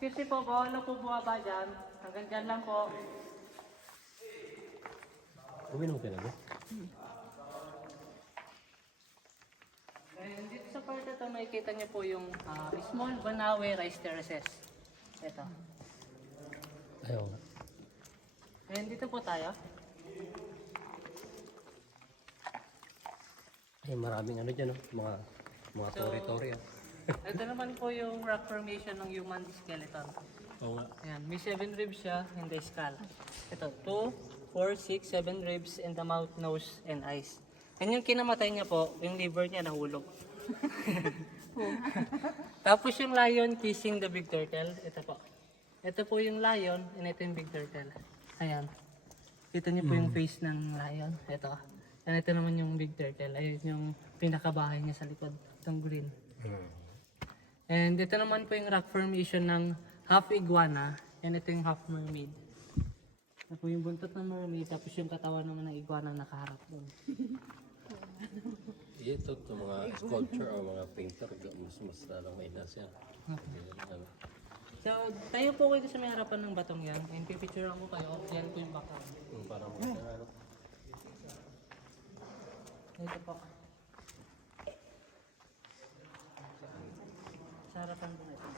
Excuse me po, bawal na po bumaba dyan. Hanggang dyan lang po. Uminom ka na ba? And dito sa part ito, makikita niyo po yung small Banawe rice terraces. Ito. Ayaw nga. And dito po tayo. Ay, maraming ano dyan, oh. Mga So, tori-tori. Ito naman po yung rock formation ng human skeleton. Oo nga. Ayan, may 7 ribs siya in the skull. Ito, 2, 4, 6, 7 ribs in the mouth, nose, and eyes. And yung kinamatay niya po, yung liver niya nahulog. Tapos yung lion kissing the big turtle, ito po. Ito po yung lion, and ito yung big turtle. Ayan. Kita niyo po yung face ng lion. Ito. And ito naman yung big turtle. Ayun yung pinakabahay niya sa likod. Itong green. And ito naman po yung rock formation ng half iguana. And ito yung half mermaid. Ito po yung buntot ng mermaid. Tapos yung katawan naman ng iguana nakaharap doon. Ito mga sculpture o mga painter, mas lalong may siya. So, tayo po kayo sa may harapan ng batong yan. And pipicturean ko kayo. Yan po yung background. Parang Ito po. Sa harapan po ito.